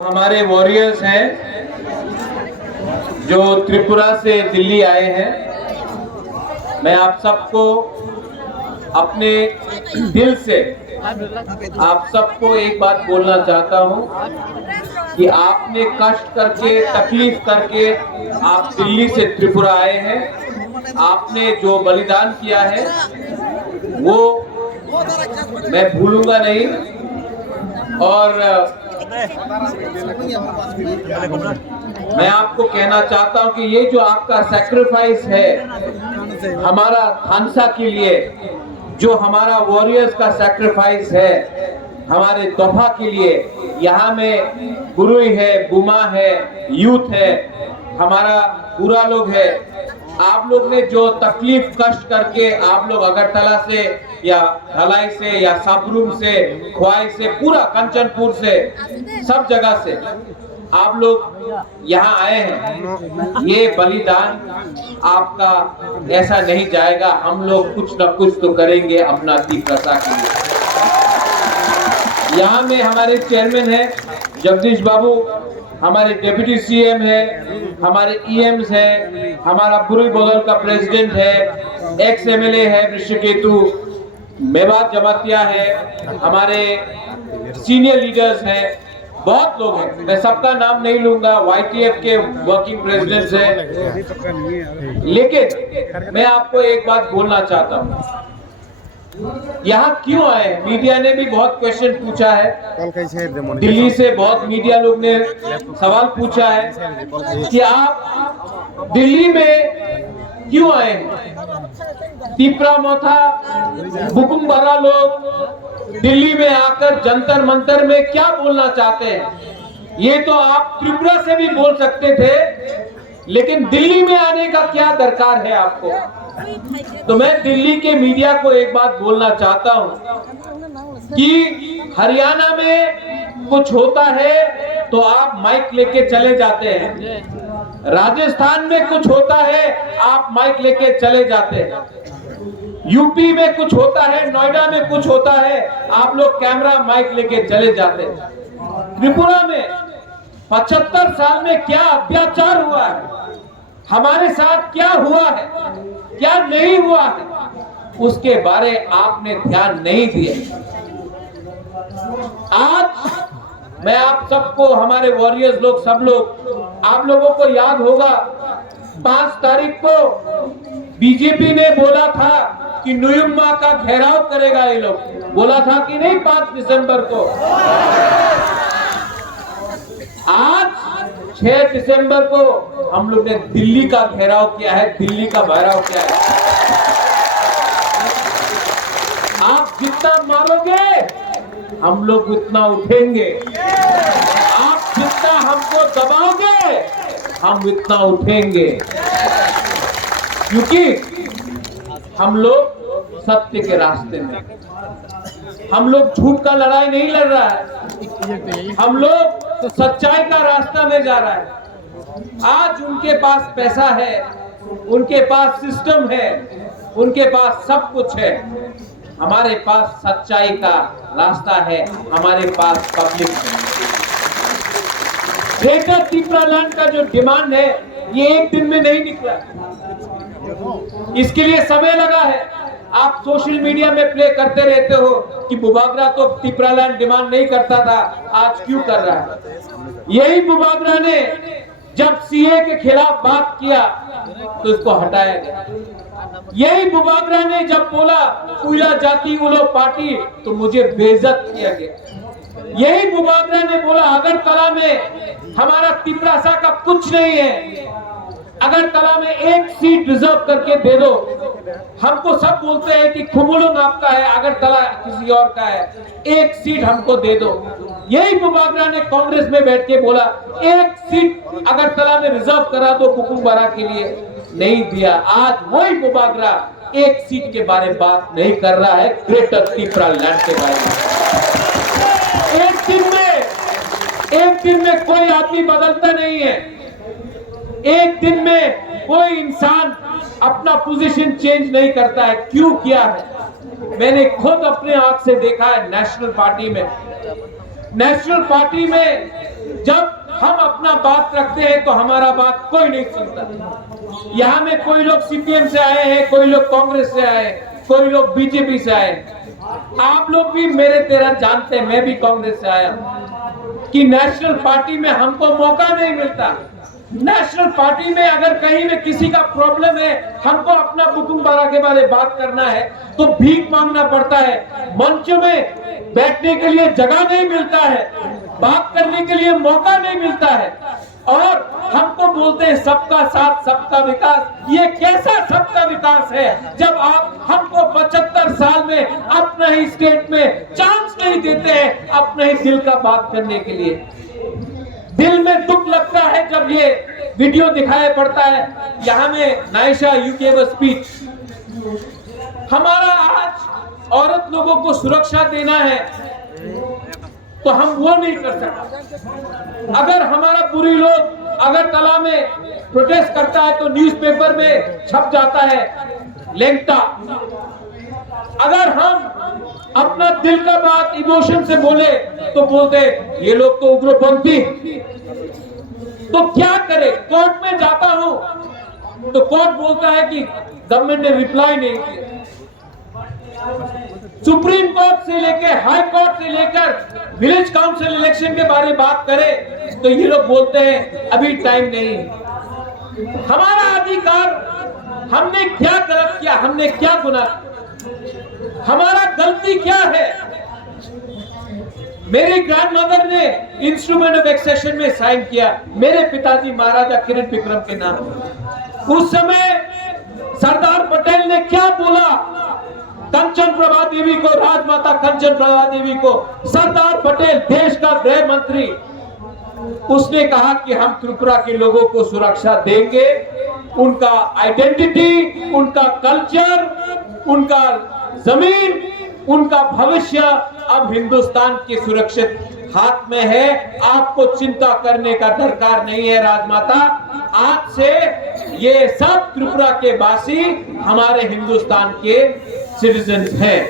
हमारे वॉरियर्स हैं जो त्रिपुरा से दिल्ली आए हैं। मैं आप सबको अपने दिल से आप सबको एक बात बोलना चाहता हूं कि आपने कष्ट करके तकलीफ करके आप दिल्ली से त्रिपुरा आए हैं। आपने जो बलिदान किया है वो मैं भूलूंगा नहीं। और मैं आपको कहना चाहता हूं कि ये जो आपका सैक्रिफाइस है हमारा थानसा के लिए, जो हमारा वॉरियर्स का सैक्रिफाइस है हमारे तोहफा के लिए, यहाँ में गुरुई है, बुमा है, यूथ है, हमारा पूरा लोग है। आप लोग ने जो तकलीफ कष्ट करके आप लोग अगरतला से या धलाई से या साबरूम से, ख्वाई से, पूरा कंचनपुर से, सब जगह से आप लोग यहाँ आए हैं। ये बलिदान आपका ऐसा नहीं जाएगा। हम लोग कुछ न कुछ तो करेंगे अपना तीव्रता के लिए। यहाँ में हमारे चेयरमैन है जगदीश बाबू, हमारे डिप्टी सीएम है, हमारे ईएम्स है, हमारा बुरुई बगल का प्रेसिडेंट है, एक्स एमएलए है ऋषिकेतु, मेवात जमातिया है, हमारे सीनियर लीडर्स हैं, बहुत लोग हैं। मैं सबका नाम नहीं लूंगा, वाईटीएफ के वर्किंग प्रेसिडेंट्स हैं। लेकिन मैं आपको एक बात बोलना चाहता हूँ, यहाँ क्यों आए? मीडिया ने भी बहुत क्वेश्चन पूछा है, दिल्ली से बहुत मीडिया लोग ने सवाल पूछा है कि आप दिल्ली में क्यों आए? तिपरा मोथा बुकुम बरा लोग दिल्ली में आकर जंतर मंतर में क्या बोलना चाहते हैं? ये तो आप त्रिपुरा से भी बोल सकते थे, लेकिन दिल्ली में आने का क्या दरकार है आपको? तो मैं दिल्ली के मीडिया को एक बात बोलना चाहता हूं कि हरियाणा में कुछ होता है तो आप माइक लेके चले जाते हैं, राजस्थान में कुछ होता है आप माइक लेके चले जाते हैं, यूपी में कुछ होता है, नोएडा में कुछ होता है, आप लोग कैमरा माइक लेके चले जाते हैं। त्रिपुरा में 75 साल में क्या अत्याचार हुआ है, हमारे साथ क्या हुआ है, क्या नहीं हुआ है, उसके बारे आपने ध्यान नहीं दिया। आज मैं आप सबको, हमारे वॉरियर्स लोग, सब लोग, आप लोगों को याद होगा 5 तारीख को बीजेपी ने बोला था कि नुयुम्मा का घेराव करेगा। ये लोग बोला था कि नहीं 5 दिसंबर को। आज 6 दिसंबर को हम लोग ने दिल्ली का घेराव किया है, दिल्ली का घेराव किया है। आप जितना मारोगे हम लोग उतना उठेंगे, आप जितना हमको दबाओगे हम उतना उठेंगे, क्योंकि हम लोग सत्य के रास्ते में, हम लोग झूठ का लड़ाई नहीं लड़ रहा है, हम लोग तो सच्चाई का रास्ता में जा रहा है। आज उनके पास पैसा है, उनके पास सिस्टम है, उनके पास सब कुछ है, हमारे पास सच्चाई का रास्ता है, हमारे पास पब्लिक है। ग्रेटर त्रिपुरा लैंड का जो डिमांड है ये एक दिन में नहीं निकला, इसके लिए समय लगा है। आप सोशल मीडिया में प्ले करते रहते हो कि बुबागरा तो त्रिपुरा लैंड डिमांड नहीं करता था, आज क्यों कर रहा है? यही बुबागरा ने जब सीए के खिलाफ बात किया तो इसको हटाया गया। यही बुबागरा ने जब बोला उला जाति उलो पार्टी तो मुझे बेइज्जत किया गया। यही बुबागरा ने बोला अगरतला में हमारा तिपरासा का कुछ नहीं है, अगरतला में 1 सीट रिजर्व करके दे दो। हमको सब बोलते हैं कि खुमुलुंग आपका है, अगरतला किसी और का है, 1 सीट हमको दे दो। यही बुबागरा ने कांग्रेस में बैठ के बोला 1 सीट अगरतला में रिजर्व करा दो कुकुम्बरा के लिए, नहीं दिया। आज वही बुबागरा 1 सीट के बारे में बात नहीं कर रहा है, ग्रेटर त्रिपुरा लैंड के बारे में। एक दिन में कोई आदमी बदलता नहीं है, एक दिन में कोई इंसान अपना पोजीशन चेंज नहीं करता है। क्यों किया है? मैंने खुद अपने आंख से देखा है। नेशनल पार्टी में जब हम अपना बात रखते हैं तो हमारा बात कोई नहीं सुनता। यहाँ में कोई लोग सीपीएम से आए हैं, कोई लोग कांग्रेस से आए, कोई लोग बीजेपी से आए। आप लोग भी मेरे तरह जानते हैं, मैं भी कांग्रेस से आया कि नेशनल पार्टी में हमको मौका नहीं मिलता। नेशनल पार्टी में अगर कहीं में किसी का प्रॉब्लम है, हमको अपना बुकुमबारा के बारे में बात करना है तो भीख मांगना पड़ता है। मंचों में बैठने के लिए जगह नहीं मिलता है, बात करने के लिए मौका नहीं मिलता है, और हमको बोलते हैं सबका साथ सबका विकास। ये कैसा सबका विकास है जब आप हमको 75 साल में अपना ही स्टेट में चांस नहीं देते हैं अपने ही दिल का बात करने के लिए। दिल में दुख लगता है जब ये वीडियो दिखाया पड़ता है। यहाँ में Naisha you gave a speech. हमारा आज औरत लोगों को सुरक्षा देना है तो हम वो नहीं कर सकते। अगर हमारा पूरी लोग अगरतला में प्रोटेस्ट करता है तो न्यूज़पेपर में छप जाता है लेंगटा। अगर हम अपना दिल का बात इमोशन से बोले तो बोलते ये लोग तो उग्रपंथी। तो क्या करे? कोर्ट में जाता हूं तो कोर्ट बोलता है कि गवर्नमेंट ने रिप्लाई नहीं किया। सुप्रीम कोर्ट से लेकर हाई कोर्ट से लेकर विलेज काउंसिल इलेक्शन के बारे में बात करें तो ये लोग बोलते हैं अभी टाइम नहीं। हमारा अधिकार, हमने क्या गलत किया, हमने क्या गुनाह, हमारा गलती क्या है? मेरी ग्रैंडमदर ने इंस्ट्रूमेंट ऑफ एक्सेशन में साइन किया मेरे पिताजी महाराजा किरण विक्रम के नाम। उस समय सरदार पटेल ने क्या बोला? कंचन प्रभा देवी को, राजमाता कंचन प्रभा देवी को, सरदार पटेल देश का गृह मंत्री, उसने कहा कि हम त्रिपुरा के लोगों को सुरक्षा देंगे। उनका आइडेंटिटी, उनका कल्चर, उनका जमीन, उनका भविष्य अब हिंदुस्तान के सुरक्षित हाथ में है। आपको चिंता करने का दरकार नहीं है राजमाता। आज से ये सब त्रिपुरा के वासी हमारे हिंदुस्तान के सिटीजन्स हैं।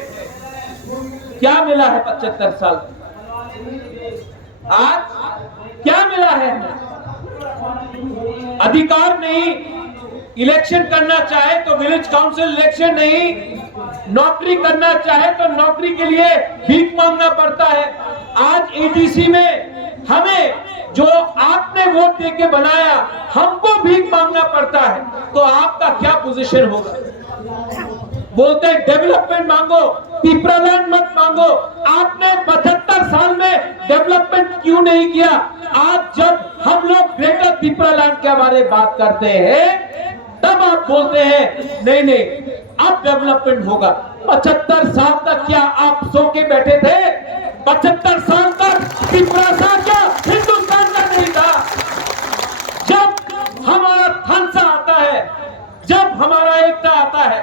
क्या मिला है 75 साल? आज क्या मिला है? अधिकार नहीं, इलेक्शन करना चाहे तो विलेज काउंसिल इलेक्शन नहीं, नौकरी करना चाहे तो नौकरी के लिए भीख मांगना पड़ता है। आज एडीसी में हमें जो आपने वोट देके बनाया, हमको भीख मांगना पड़ता है। तो आपका क्या पोजीशन होगा? बोलते हैं डेवलपमेंट मांगो, पिपरालैंड मत मांगो। आपने 75 साल में डेवलपमेंट क्यों नहीं किया? आज जब हम लोग ग्रेटर पिपरालैंड के बारे में बात करते हैं तब आप बोलते हैं नहीं नहीं अब डेवलपमेंट होगा। 75 साल तक क्या आप सो के बैठे थे? 75 साल तक त्रिपुरा सा क्या हिंदुस्तान का नहीं था? जब हमारा थानसा आता है, जब हमारा एकता आता है।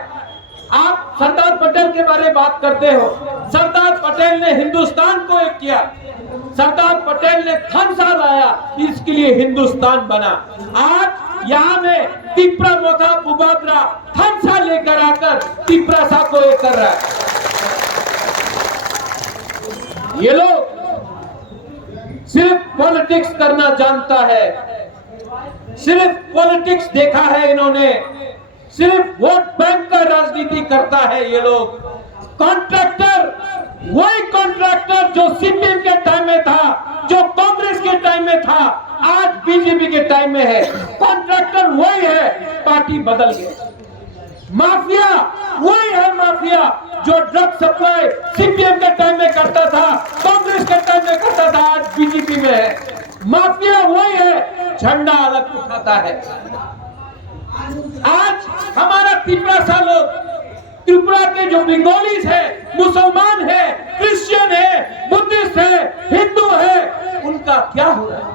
आप सरदार पटेल के बारे में बात करते हो। सरदार पटेल ने हिंदुस्तान को एक किया, सरदार पटेल ने थानसा लाया, इसके लिए हिंदुस्तान बना। आज यहाँ में तिप्रा मोथा बुबाद्रा थानसा लेकर आकर तिप्रा सा को एक कर रहा है। ये लोग सिर्फ पॉलिटिक्स करना जानता है, सिर्फ पॉलिटिक्स देखा है इन्होंने, सिर्फ वोट बैंक का राजनीति करता है ये लोग। कॉन्ट्रैक्टर, वही कॉन्ट्रैक्टर जो सीपीएम के टाइम में था, जो कांग्रेस के टाइम में था, आज बीजेपी के टाइम में है। कॉन्ट्रैक्टर वही है, पार्टी बदल गई। माफिया वही है, माफिया जो ड्रग सप्लाई सीपीएम के टाइम में करता था, कांग्रेस के टाइम में करता था, आज बीजेपी में है। माफिया वही है, झंडा अलग उठाता है। आज हमारा त्रिपुरा सा लोग, त्रिपुरा के जो बंगालीज है, मुसलमान है, क्रिश्चियन है, बुद्धिस्ट है, हिंदू है, उनका क्या हो रहा है?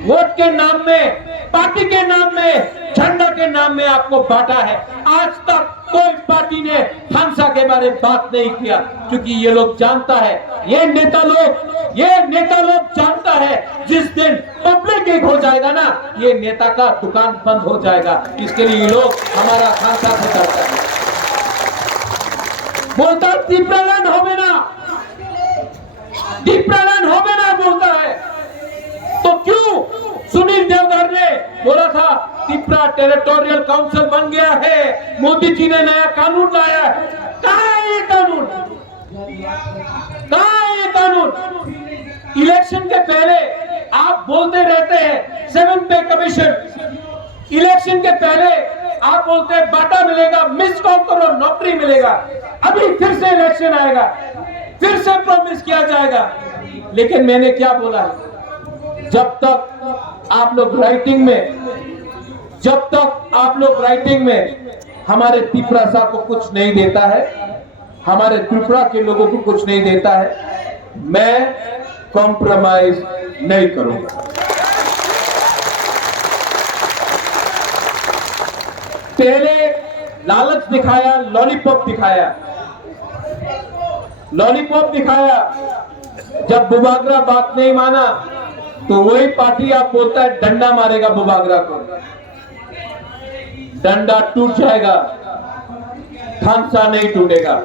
वोट के नाम में, पार्टी के नाम में, झंडा के नाम में आपको बांटा है। आज तक कोई पार्टी ने थानसा के बारे में बात नहीं किया, क्योंकि ये लोग जानता है, ये नेता लोग जानता है जिस दिन पब्लिक एक हो जाएगा ना, ये नेता का दुकान बंद हो जाएगा। इसके लिए ये लोग हमारा थानसा से करता है। बोलता पिपरालैंड होवे ना, पिपरालैंड होवे ना बोलता है। बोला था त्रिपुरा टेरिटोरियल काउंसिल बन गया है, मोदी जी ने नया कानून लाया है। कहाँ है ये कानून? कहाँ है ये कानून? इलेक्शन के पहले आप बोलते रहते हैं 7 पे कमीशन, इलेक्शन के पहले आप बोलते हैं बाटा मिलेगा, मिस कॉल करो नौकरी मिलेगा। अभी फिर से इलेक्शन आएगा, फिर से प्रॉमिस किया जाएगा। लेकिन मैंने क्या बोला है, जब तक आप लोग राइटिंग में हमारे त्रिपुरा साहब को कुछ नहीं देता है, हमारे त्रिपुरा के लोगों को कुछ नहीं देता है, मैं कॉम्प्रोमाइज नहीं करूंगा। पहले लालच दिखाया, लॉलीपॉप दिखाया। जब बुबागरा बात नहीं माना तो वही पार्टी आप बोलता है डंडा मारेगा बुबागरा को, डंडा टूट जाएगा, थानसा नहीं टूटेगा।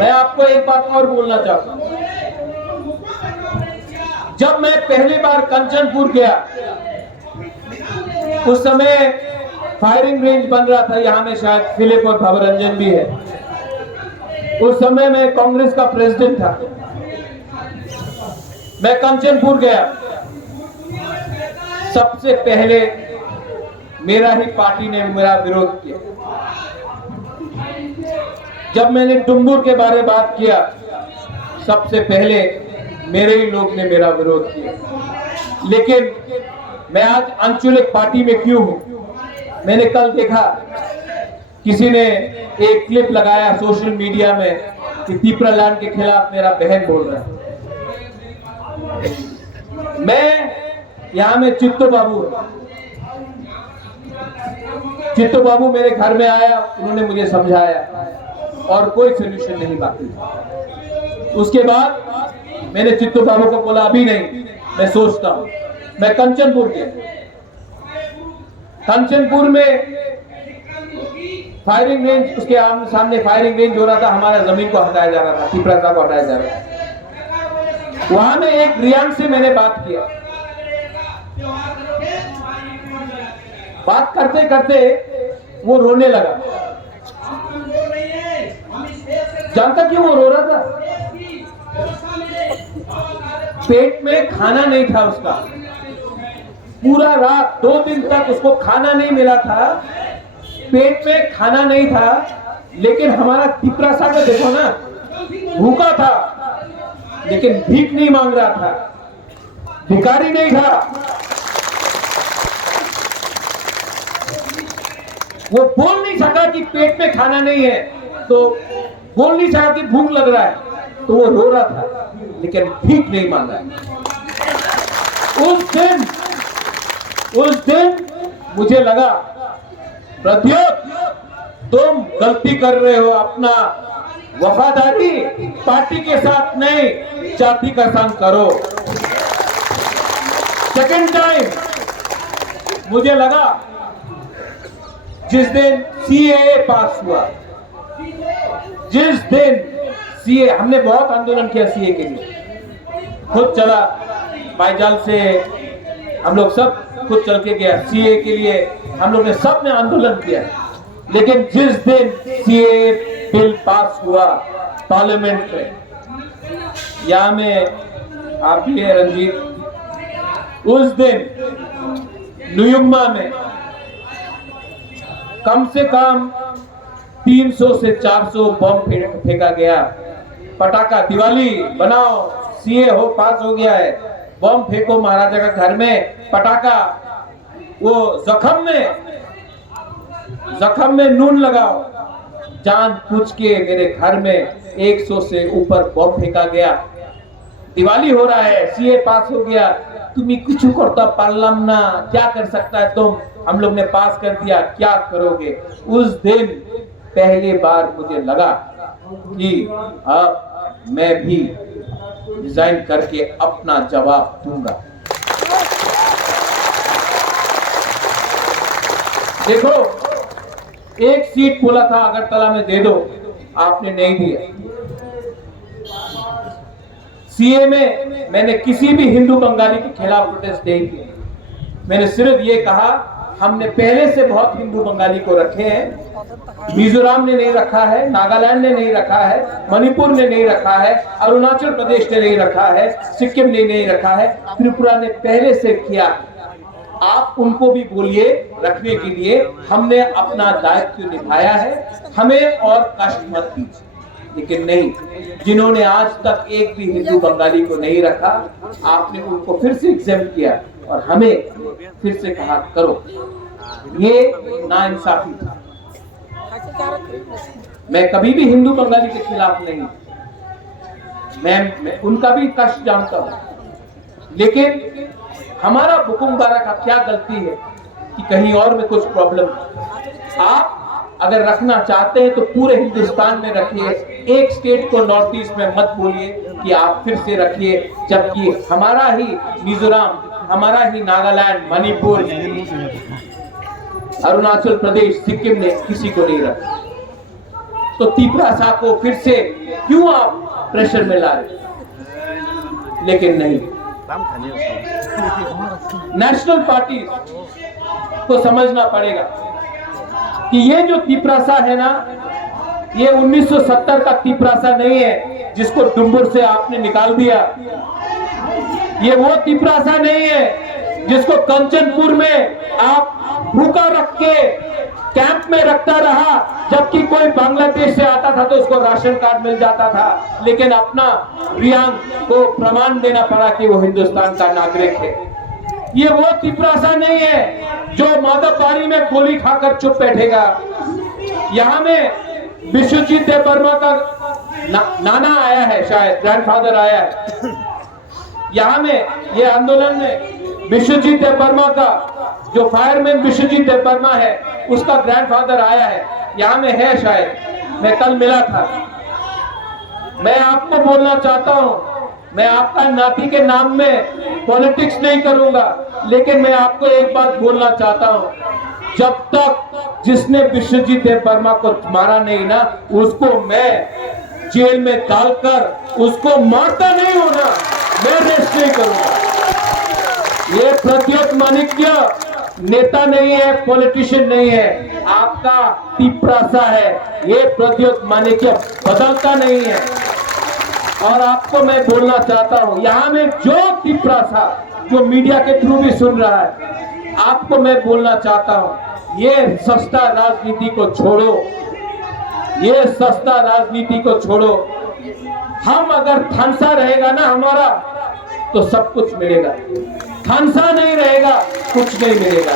मैं आपको एक बात और बोलना चाहता हूं। जब मैं पहली बार कंचनपुर गया, उस समय फायरिंग रेंज बन रहा था, यहां में शायद फिलिप और भवरंजन भी है। उस समय मैं कांग्रेस का प्रेसिडेंट था। मैं कंचनपुर गया, सबसे पहले मेरा ही पार्टी ने मेरा विरोध किया। जब मैंने डुम्बुर के बारे में बात किया, सबसे पहले मेरे ही लोग ने मेरा विरोध किया। लेकिन मैं आज आंचलिक पार्टी में क्यों हूं? मैंने कल देखा किसी ने एक क्लिप लगाया सोशल मीडिया में कि त्रिपुरा लैंड के खिलाफ मेरा बहन बोल रहा है। मैं यहां में चित्तो बाबू मेरे घर में आया, उन्होंने मुझे समझाया और कोई सोल्यूशन नहीं बाकी था। उसके बाद मैंने चित्तो बाबू को बोला अभी नहीं, मैं सोचता हूं। मैं कंचनपुर गया, कंचनपुर में फायरिंग रेंज, उसके सामने फायरिंग रेंज हो रहा था, हमारा जमीन को हटाया जा रहा था, त्रिपुरा साहब को हटाया जा रहा था। वहां में एक रियांग से मैंने बात किया। बात करते करते वो रोने लगा। जानता क्यों वो रो रहा था? पेट में खाना नहीं था उसका, पूरा रात 2 दिन तक उसको खाना नहीं मिला था, पेट में खाना नहीं था। लेकिन हमारा त्रिपुरा सागर देखो ना, भूखा था लेकिन भीख नहीं मांग रहा था, भिखारी नहीं था। वो बोल नहीं सका कि पेट में खाना नहीं है, तो बोल नहीं सका कि भूख लग रहा है, तो वो रो रहा था लेकिन भीख नहीं मांगा। उस दिन मुझे लगा प्रद्योत तुम गलती कर रहे हो, अपना वफादारी पार्टी के साथ नहीं जाति का संग करो। सेकंड टाइम मुझे लगा जिस दिन सीएए पास हुआ, जिस दिन सीए, हमने बहुत आंदोलन किया सीए के लिए, खुद चला भाईजाल से, हम लोग सब खुद चल के गया सीए के लिए, हम लोग ने सब ने आंदोलन किया। लेकिन जिस दिन सीए बिल पास हुआ पार्लियामेंट में, यहां में आप भी है रंजीत, उस दिन नुयुम्मा में कम से कम 300 से 400 बम फेंका गया। पटाखा, दिवाली बनाओ, सीए हो पास हो गया है, बम फेंको महाराजा का घर में, पटाखा, वो जख्म में नून लगाओ। जान पूछ के मेरे घर में 100 से ऊपर बम फेंका गया। दिवाली हो रहा है, सीए पास हो गया, तुम्हें कुछ करता पारलम ना, क्या कर सकता है तुम, हम लोग ने पास कर दिया, क्या करोगे। उस दिन पहली बार मुझे लगा कि अब मैं भी रिजाइन करके अपना जवाब दूंगा। देखो, एक सीट बोला था अगरतला में दे दो, आपने नहीं दिया। सीए में मैंने किसी भी हिंदू बंगाली के खिलाफ प्रोटेस्ट नहीं किया। मैंने सिर्फ ये कहा, हमने पहले से बहुत हिंदू बंगाली को रखे हैं। मिजोरम ने नहीं रखा है, नागालैंड ने नहीं रखा है, मणिपुर ने नहीं रखा है, अरुणाचल प्रदेश ने नहीं रखा है, सिक्किम ने नहीं रखा है, त्रिपुरा ने पहले से किया। आप उनको भी बोलिए रखने के लिए। हमने अपना दायित्व निभाया है, हमें और कष्ट मत दीजिए। लेकिन नहीं, जिन्होंने आज तक एक भी हिंदू बंगाली को नहीं रखा, आपने उनको फिर से एग्जाम किया और हमें फिर से कहा करो। ये नाइंसाफी था। मैं कभी भी हिंदू बंगाली के खिलाफ नहीं, मैं उनका भी कष्ट जानता हूं। लेकिन हमारा बुकुमबारा का क्या गलती है कि कहीं और में कुछ प्रॉब्लम। आप अगर रखना चाहते हैं तो पूरे हिंदुस्तान में रखिए, एक स्टेट को नॉर्थ ईस्ट में मत बोलिए कि आप फिर से रखिए, जबकि हमारा ही मिजोरम, हमारा ही नागालैंड, मणिपुर, अरुणाचल प्रदेश, सिक्किम ने किसी को नहीं रखा। तो त्रिपुरा को फिर से क्यों आप प्रेशर में ला रहे? लेकिन नहीं, नेशनल पार्टी को समझना पड़ेगा कि ये जो त्रिपुरा है ना, ये 1970 का त्रिपुरा नहीं है जिसको डुम्बुर से आपने निकाल दिया। ये वो त्रिपुरा नहीं है जिसको कंचनपुर में आप भूखा रख के कैंप में रखता रहा, जबकि कोई बांग्लादेश से आता था तो उसको राशन कार्ड मिल जाता था, लेकिन अपना रियांग को प्रमाण देना पड़ा कि वो हिंदुस्तान का नागरिक है। ये वो त्रिपुरा नहीं है जो माधवबाड़ी में गोली खाकर चुप बैठेगा। यहाँ में विश्वजीत देववर्मा का नाना आया है, शायद ग्रैंडफादर आया है। यहाँ में ये आंदोलन में विश्वजीत देववर्मा का, जो फायरमैन विश्वजीत देववर्मा है, उसका ग्रैंडफादर आया है। यहाँ में है शायद, मैं कल मिला था। मैं आपको बोलना चाहता हूँ, मैं आपका नाती के नाम में पॉलिटिक्स नहीं करूंगा, लेकिन मैं आपको एक बात बोलना चाहता हूँ, जब तक जिसने विश्वजीत देववर्मा को मारा नहीं ना, उसको मैं जेल में डालकर उसको मारता नहीं होना, मैं रेस्ट नहीं करूंगा। ये प्रद्योत माणिक्य नेता नहीं है, पॉलिटिशियन नहीं है, आपका त्रिपुरा है। ये प्रद्योत माणिक्य बदलता नहीं है। और आपको मैं बोलना चाहता हूं, यहाँ में जो त्रिपुरा जो मीडिया के थ्रू भी सुन रहा है, आपको मैं बोलना चाहता हूं, ये सस्ता राजनीति को छोड़ो, ये सस्ता राजनीति को छोड़ो। हम अगर थानसा रहेगा ना हमारा, तो सब कुछ मिलेगा। थानसा नहीं रहेगा, कुछ नहीं मिलेगा।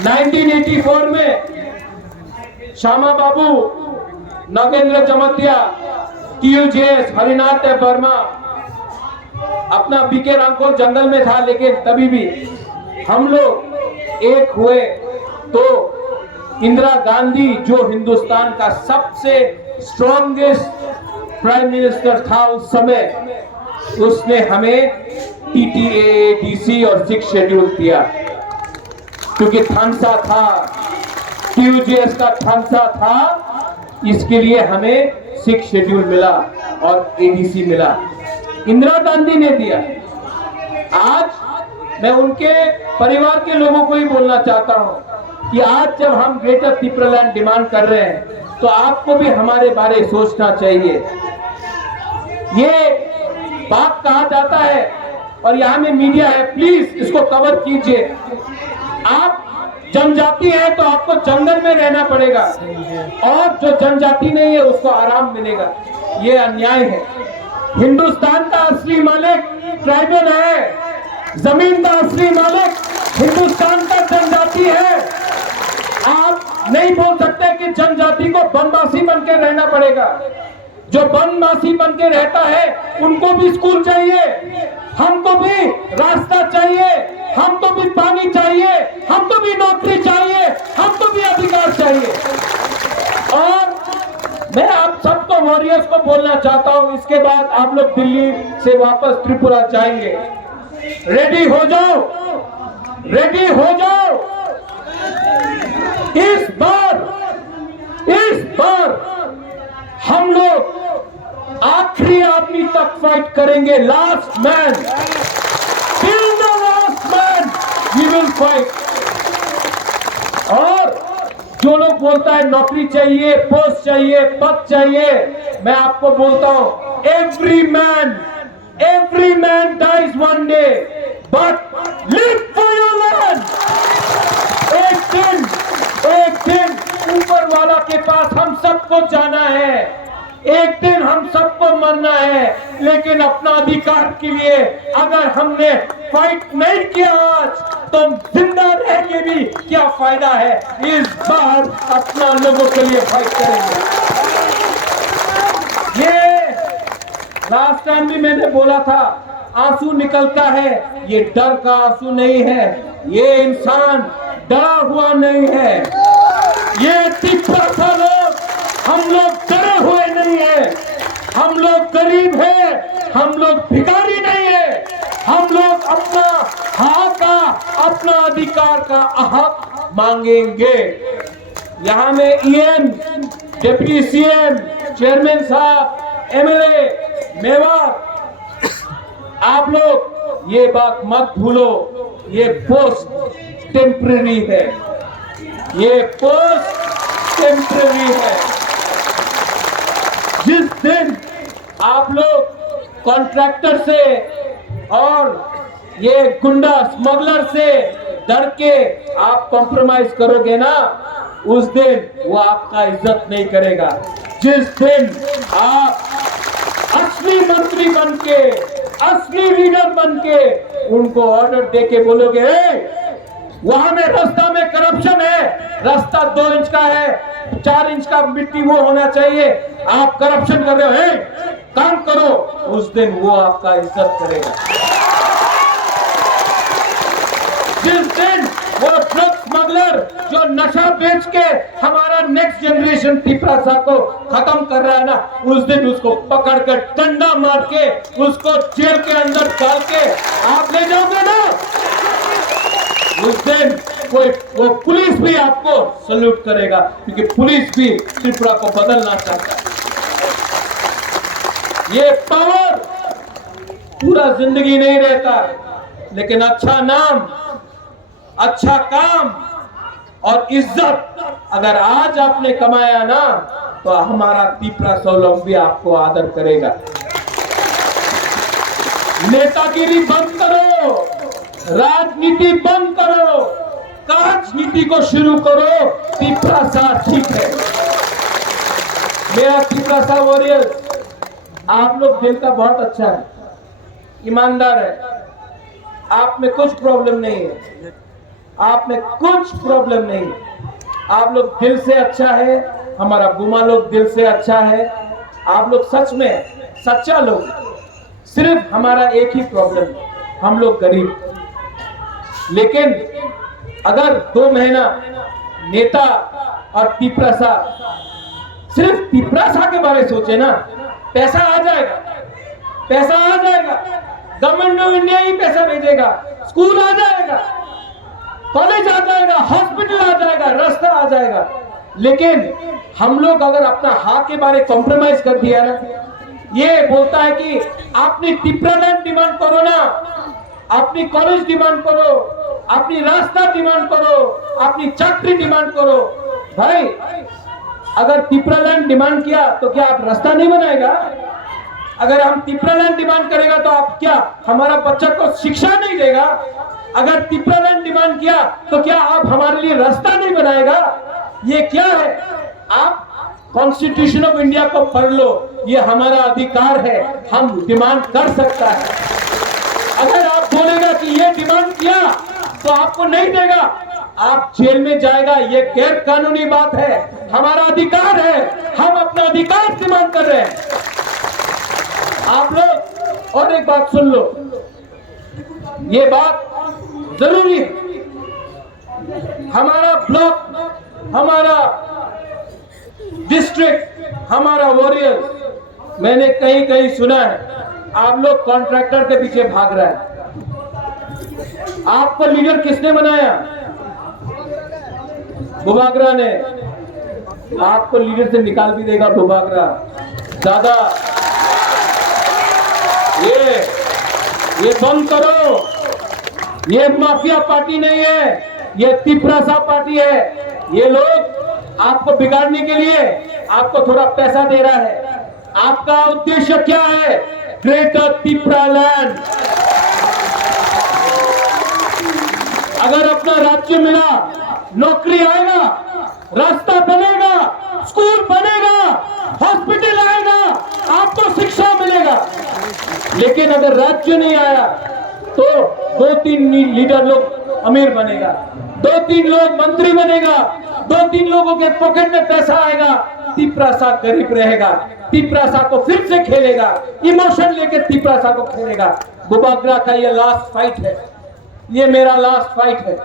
1984 में श्यामा बाबू, नागेंद्र जमतिया, TUJS, हरिनाथ वर्मा, अपना बीके रामकोल जंगल में था, लेकिन तभी भी हम लोग एक हुए तो इंदिरा गांधी, जो हिंदुस्तान का सबसे स्ट्रॉन्गेस्ट प्राइम मिनिस्टर था उस समय, उसने हमें PTA, DC और 6 शेड्यूल दिया, क्योंकि थानसा था, TUJS का थानसा था, इसके लिए हमें 6 शेड्यूल मिला और ADC मिला, इंदिरा गांधी ने दिया। आज मैं उनके परिवार के लोगों को ही बोलना चाहता हूं कि आज जब हम ग्रेटर त्रिपुरा लैंड डिमांड कर रहे हैं, तो आपको भी हमारे बारे सोचना चाहिए। ये बात कहा जाता है और यहाँ में मीडिया है, प्लीज इसको कवर कीजिए। आप जनजाति है तो आपको जंगल में रहना पड़ेगा, और जो जनजाति नहीं है उसको आराम मिलेगा। ये अन्याय है। हिंदुस्तान का असली मालिक ट्राइबल है, जमीन का असली मालिक हिंदुस्तान का जनजाति है। आप नहीं बोल सकते कि जनजाति को बनवासी बन के रहना पड़ेगा। जो बनवासी बन के रहता है उनको भी स्कूल चाहिए, हमको भी रास्ता चाहिए, हमको भी पानी चाहिए, हमको भी नौकरी चाहिए, हमको भी अधिकार चाहिए। और मैं आप सबको वॉरियर्स को बोलना चाहता हूं, इसके बाद आप लोग दिल्ली से वापस त्रिपुरा जाएंगे। रेडी हो जाओ, रेडी हो जाओ। इस बार हम लोग आखिरी आदमी तक फाइट करेंगे। Last man, till the last man we will fight. और जो लोग बोलता है नौकरी चाहिए, पोस्ट चाहिए, पद चाहिए, मैं आपको बोलता हूं every man dies one day, but live for your land. एक दिन ऊपर वाला के पास हम सबको जाना है, एक दिन हम सबको मरना है, लेकिन अपना अधिकार के लिए अगर हमने फाइट नहीं किया आज, तो जिंदा रह के भी क्या फायदा है। इस बार अपना लोगों के लिए फाइट करेंगे। ये लास्ट टाइम भी मैंने बोला था, आंसू निकलता है, ये डर का आंसू नहीं है, ये इंसान डरा हुआ नहीं है। ये तिब्बत लोग, हम लोग डरे हुए नहीं है, हम लोग गरीब हैं, हम लोग भिखारी नहीं है, हम लोग अपना हक का, अपना अधिकार का हक मांगेंगे। यहाँ में ईएम, डिप्टी सीएम, चेयरमैन साहब, एमएलए, मेवार, आप लोग ये बात मत भूलो, ये पोस्ट टेम्पररी है, ये पोस्ट टेम्पररी है। जिस दिन आप लोग कॉन्ट्रैक्टर से और ये गुंडा स्मगलर से डर के आप कॉम्प्रोमाइज करोगे ना, उस दिन वो आपका इज्जत नहीं करेगा। जिस दिन आप असली मंत्री बन के, असली लीडर बन के उनको ऑर्डर देके बोलोगे वहां में रास्ता में करप्शन है, रास्ता 2 इंच का है, 4 इंच का मिट्टी वो होना चाहिए, आप करप्शन कर रहे हो, काम करो, उस दिन वो आपका इज्जत करेगा। जिस दिन वो ड्रग स्मगलर जो नशा बेच के हमारा नेक्स्ट जनरेशन तिपरासा को खत्म कर रहा है ना, उस दिन उसको पकड़कर डंडा मार के उसको जेल के अंदर डाल के आप ले जाओगे ना, उस दिन वो पुलिस भी आपको सल्यूट करेगा, क्योंकि पुलिस भी त्रिपुरा को बदलना चाहता है। ये पावर पूरा जिंदगी नहीं रहता, लेकिन अच्छा नाम, अच्छा काम और इज्जत अगर आज आपने कमाया ना, तो हमारा त्रिपुरा स्वावलंबी आपको आदर करेगा। नेतागिरी बंद करो, राजनीति बंद करो, राजनीति को शुरू करो, त्रिपुरा ठीक है। मेरा त्रिपुरा वॉरियर, आप लोग दिल का बहुत अच्छा है, ईमानदार है, आप में कुछ प्रॉब्लम नहीं है, आप में कुछ प्रॉब्लम नहीं है, आप लोग दिल से अच्छा है, हमारा गुमा लोग दिल से अच्छा है, आप लोग सच में सच्चा लोग। सिर्फ हमारा एक ही प्रॉब्लम है, हम लोग गरीब। लेकिन अगर 2 महीना नेता और त्रिपुरा सिर्फ त्रिपुरा के बारे में सोचे ना, पैसा आ जाएगा, पैसा आ जाएगा, गवर्नमेंट ऑफ इंडिया ही पैसा भेजेगा, स्कूल आ जाएगा, कॉलेज आ जाएगा, हॉस्पिटल आ जाएगा, रास्ता आ जाएगा। लेकिन हम लोग अगर अपना हक के बारे कॉम्प्रोमाइज कर दिया ना, ये बोलता है कि अपनी त्रिपुरा लैंड डिमांड करो ना, अपनी कॉलेज डिमांड करो, अपनी रास्ता डिमांड करो, अपनी चाकरी डिमांड करो। भाई अगर त्रिपुरा लैंड डिमांड किया तो क्या आप रास्ता नहीं बनाएगा? अगर हम त्रिपुरा लैंड डिमांड करेगा तो आप क्या हमारा बच्चा को शिक्षा नहीं देगा? अगर त्रिपुरा लैंड डिमांड किया तो क्या आप हमारे लिए रास्ता नहीं बनाएगा? ये क्या है? आप कॉन्स्टिट्यूशन ऑफ इंडिया को पढ़ लो, ये हमारा अधिकार है, हम डिमांड कर सकता है। अगर आप बोलेगा कि ये डिमांड किया तो आपको नहीं देगा, आप जेल में जाएगा, ये गैर कानूनी बात है। हमारा अधिकार है, हम अपना अधिकार डिमांड कर रहे हैं। आप लोग और एक बात सुन लो, ये बात जरूरी है। हमारा ब्लॉक, हमारा डिस्ट्रिक्ट, हमारा वॉरियर्स, मैंने कहीं कहीं सुना है आप लोग कॉन्ट्रैक्टर के पीछे भाग रहे हैं। आपको लीडर किसने बनाया? बुबागरा ने। आपको लीडर से निकाल भी देगा बुबागरा। दादा ये बंद करो। ये माफिया पार्टी नहीं है, ये तिपरासा पार्टी है। ये लोग आपको बिगाड़ने के लिए आपको थोड़ा पैसा दे रहा है। आपका उद्देश्य क्या है? Greater Tipra land. अगर अपना राज्य मिला, नौकरी आएगा, रास्ता बनेगा, स्कूल बनेगा, हॉस्पिटल आएगा, आपको शिक्षा मिलेगा। लेकिन अगर राज्य नहीं आया तो 2-3 लीडर लोग अमीर बनेगा, 2-3 लोग मंत्री बनेगा, 2-3 लोगों के पॉकेट में पैसा आएगा, तिपरासा गरीब रहेगा, तिपरासा को फिर से खेलेगा, इमोशन लेके तिपरासा को खेलेगा। बुबागरा का ये लास्ट फाइट है, ये मेरा लास्ट फाइट है।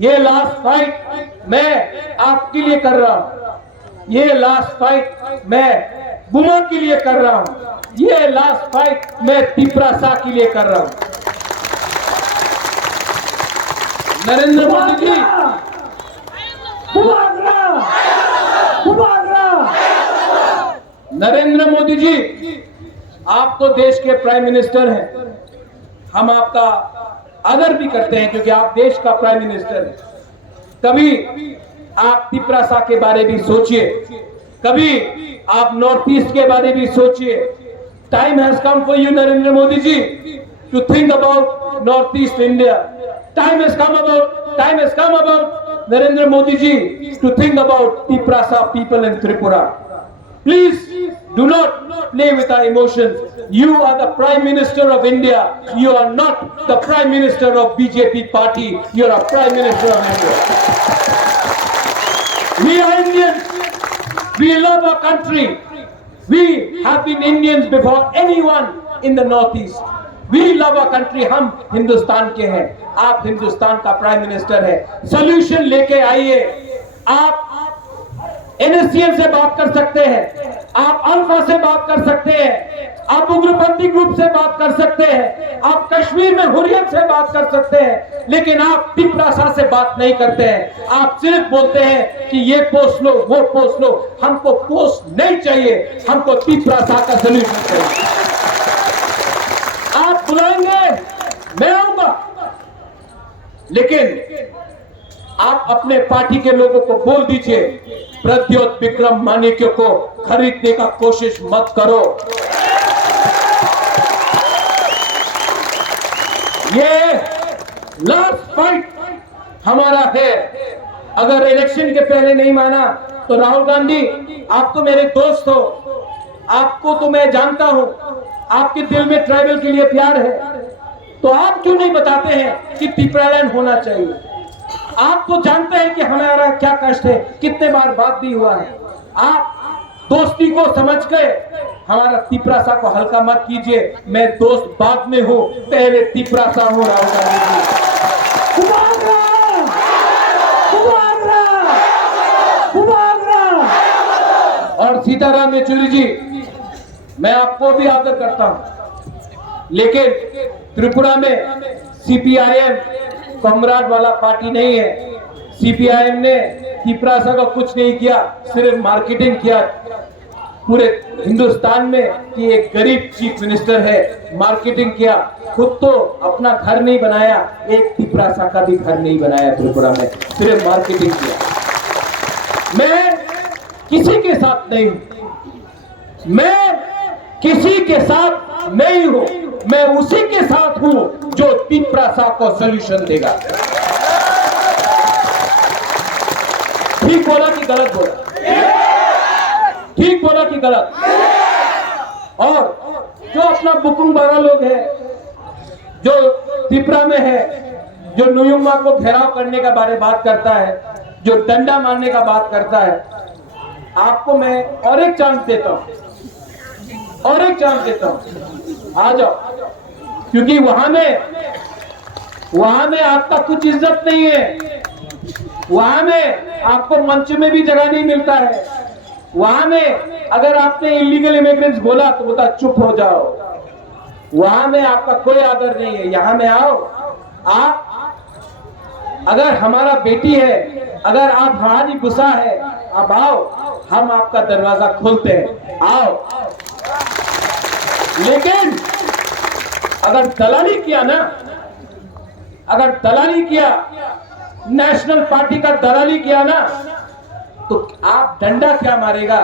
ये लास्ट फाइट मैं आपके लिए कर रहा हूं। ये लास्ट फाइट मैं बुमा के लिए कर रहा हूं। ये लास्ट फाइट मैं तिपरासा के लिए कर रहा हूं। नरेंद्र मोदी जी, नरेंद्र मोदी जी, आप तो देश के प्राइम मिनिस्टर हैं। हम आपका आदर भी करते हैं क्योंकि आप देश का प्राइम मिनिस्टर हैं। कभी आप तिपरासा के बारे में सोचिए, कभी आप नॉर्थ ईस्ट के बारे में सोचिए। Time has come for you Narendra Modi ji to think about north east India. Time has come about Narendra Modi ji to think about Tiprasa people in Tripura. Please do not play with our emotions. You are the Prime Minister of India. You are not the Prime Minister of BJP party. You are a Prime Minister of India. We are Indians. We love our country. We have been Indians before anyone in the Northeast. We love our country. हम हिंदुस्तान के हैं। आप हिंदुस्तान का Prime Minister है। Solution लेके आइए। आप NSCM से बात कर सकते हैं, आप अल्फा से बात कर सकते हैं, आप उग्रपंथी ग्रुप से बात कर सकते हैं, आप कश्मीर में हुर्रियत से बात कर सकते हैं, लेकिन आप तिपरासा से बात नहीं करते हैं। आप सिर्फ बोलते हैं कि ये पोस्ट लो, वो पोस्ट लो। हमको पोस्ट नहीं चाहिए, हमको तिपरासा का सलूशन चाहिए। आप बुलाएंगे, मैं आऊंगा, लेकिन आप अपने पार्टी के लोगों को बोल दीजिए, प्रद्योत विक्रम मानिक्य को खरीदने का कोशिश मत करो। ये लास्ट फाइट हमारा है। अगर इलेक्शन के पहले नहीं माना तो राहुल गांधी, आप तो मेरे दोस्त हो, आपको तो मैं जानता हूं, आपके दिल में ट्राइबल के लिए प्यार है, तो आप क्यों नहीं बताते हैं कि तिपरालैंड होना चाहिए? आप तो जानते हैं कि हमारा क्या कष्ट है, कितने बार बात भी हुआ है। आप दोस्ती को समझ के हमारा तिपरासा को हल्का मत कीजिए। मैं दोस्त बाद में हूं, पहले तिपरासा हूं। राहुल गांधी और सीताराम येचुरी जी, मैं आपको भी आदर करता हूं, लेकिन त्रिपुरा में CPIM कॉमराड वाला पार्टी नहीं है। CPIM ने तिपरासा का कुछ नहीं किया, सिर्फ मार्केटिंग किया पूरे हिंदुस्तान में कि एक गरीब चीफ मिनिस्टर है, मार्केटिंग किया। खुद तो अपना घर नहीं बनाया, एक तिपरासा का भी घर नहीं बनाया त्रिपुरा में, सिर्फ मार्केटिंग किया। मैं किसी के साथ नहीं हूं, मैं किसी के साथ नहीं हूं, मैं उसी के साथ हूं जो तिपरासा को सॉल्यूशन देगा। ठीक बोला कि गलत बोला? ठीक बोला कि गलत? और जो अपना बुकुंग बारा लोग है, जो त्रिपुरा में है, जो नुयुमा को घेराव करने का बारे बात करता है, जो डंडा मारने का बात करता है, आपको मैं और एक चांस देता हूं, और एक चांस देता हूं, आ जाओ। क्योंकि वहां में आपका कुछ इज्जत नहीं है, वहां में आपको मंच में भी जगह नहीं मिलता है, वहां में अगर आपने इलीगल इमिग्रेंट्स बोला तो बोला चुप हो जाओ, वहां में आपका कोई आदर नहीं है। यहाँ में आओ, आप अगर हमारा बेटी है, अगर आप हमारी गुस्सा है, आप आओ, हम आपका दरवाजा खोलते हैं, आओ। लेकिन अगर दलाली किया ना, अगर दलाली किया, नेशनल पार्टी का दलाली किया ना, तो आप डंडा क्या मारेगा,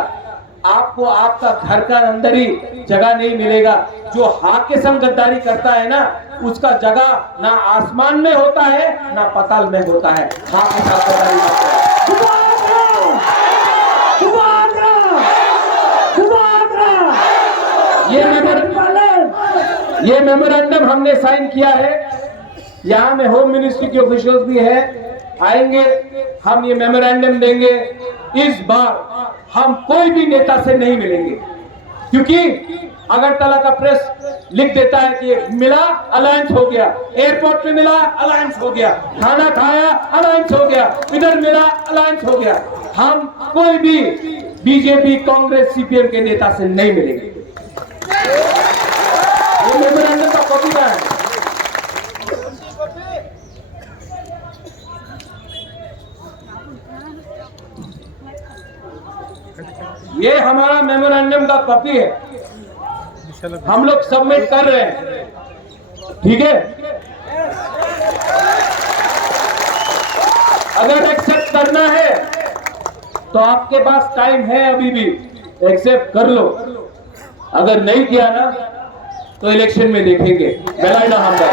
आपको आपका घर का अंदर ही जगह नहीं मिलेगा। जो हाथ के संग गद्दारी करता है ना, उसका जगह ना आसमान में होता है ना पाताल में होता है। हाथ के साथ गद्दारी करता है। ये मेमोरेंडम हमने साइन किया है। यहाँ में होम मिनिस्ट्री के ऑफिशियल्स भी है, आएंगे, हम ये मेमोरेंडम देंगे। इस बार हम कोई भी नेता से नहीं मिलेंगे, क्योंकि अगरतला का प्रेस लिख देता है कि मिला अलायंस हो गया, एयरपोर्ट पे मिला अलायंस हो गया, खाना खाया अलायंस हो गया, इधर मिला अलायंस हो गया। हम कोई भी बीजेपी, कांग्रेस, सीपीएम के नेता से नहीं मिलेंगे। ये मेमोरेंडम का कॉपी है। ये हमारा मेमोरेंडम का कॉपी है, हम लोग सबमिट कर रहे हैं, ठीक है। अगर एक्सेप्ट करना है तो आपके पास टाइम है, अभी भी एक्सेप्ट कर लो। अगर नहीं किया ना तो इलेक्शन में देखेंगे। बेलाइना हमदा।